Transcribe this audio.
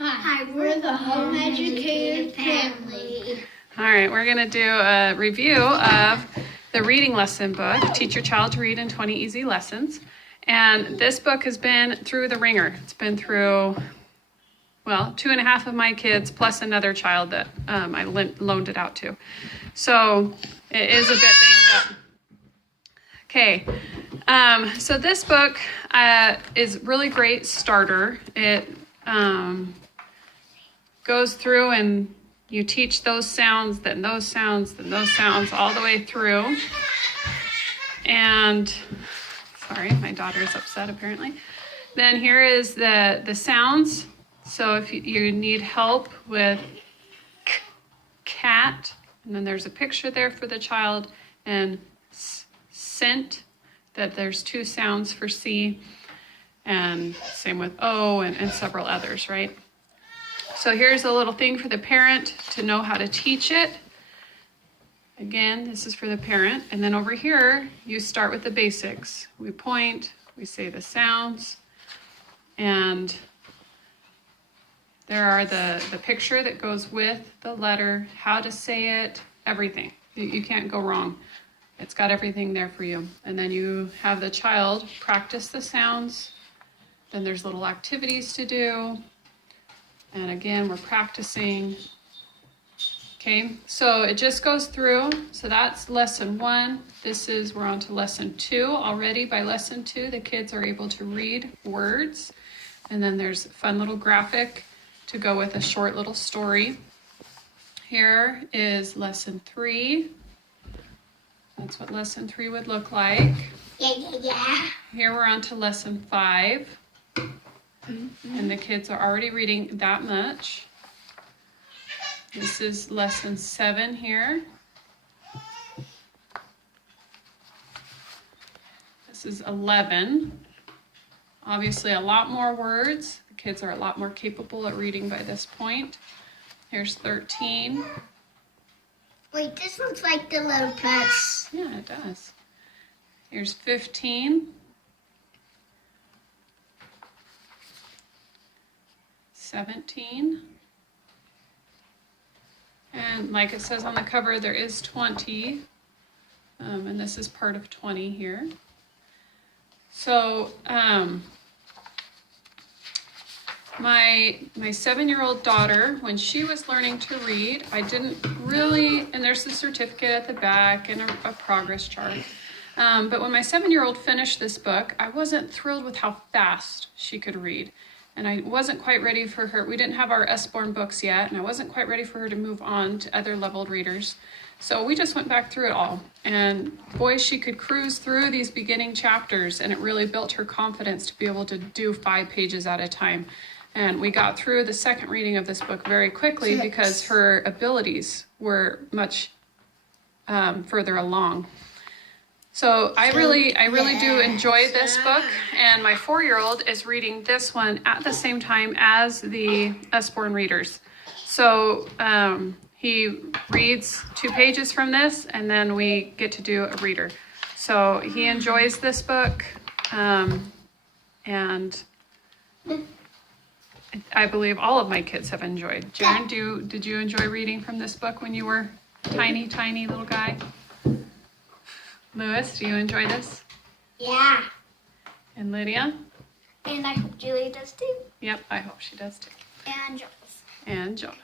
Hi, we're the Home Educated Family. All right, we're going to do a review of the reading lesson book, Teach Your Child to Read in 20 Easy Lessons. And this book has been through the ringer. It's been through, well, 2.5 of my kids plus another child that I loaned it out to. So it is a bit banged up. Okay, so this book is really great starter. It goes through and you teach those sounds, then those sounds, then those sounds all the way through. And, sorry, my daughter is upset apparently. Then here is the sounds. So if you need help with cat, and then there's a picture there for the child, and scent, that there's 2 sounds for C, and same with O and several others, right? So here's a little thing for the parent to know how to teach it. Again, this is for the parent. And then over here, you start with the basics. We point, we say the sounds, and there are the picture that goes with the letter, how to say it, everything. You can't go wrong. It's got everything there for you. And then you have the child practice the sounds. Then there's little activities to do. And again, we're practicing. Okay, so it just goes through. So that's lesson 1. We're on to lesson 2. Already by lesson 2, the kids are able to read words. And then there's a fun little graphic to go with a short little story. Here is lesson 3. That's what lesson 3 would look like. Yeah. Here we're on to lesson 5. And the kids are already reading that much. This is lesson 7 here. This is 11. Obviously a lot more words. The kids are a lot more capable at reading by this point. Here's 13. Wait, this looks like the little pets. Yeah, it does. Here's 15. 17. And like it says on the cover, there is 20. And this is part of 20 here. So my 7-year-old daughter, when she was learning to read, I didn't really, and there's the certificate at the back and a progress chart. But when my 7-year-old finished this book, I wasn't thrilled with how fast she could read. And I wasn't quite ready for her. We didn't have our Usborne books yet, and I wasn't quite ready for her to move on to other leveled readers. So we just went back through it all. And boy, she could cruise through these beginning chapters, and it really built her confidence to be able to do 5 pages at a time. And we got through the second reading of this book very quickly because her abilities were much further along. So I really do enjoy this book, and my 4-year-old is reading this one at the same time as the Usborne readers. So he reads 2 pages from this, and then we get to do a reader. So he enjoys this book, and I believe all of my kids have enjoyed. Jaren, did you enjoy reading from this book when you were tiny little guy? Lewis, do you enjoy this? Yeah. And Lydia? And I hope Julie does too. Yep, I hope she does too. And Jonas. And Jonas.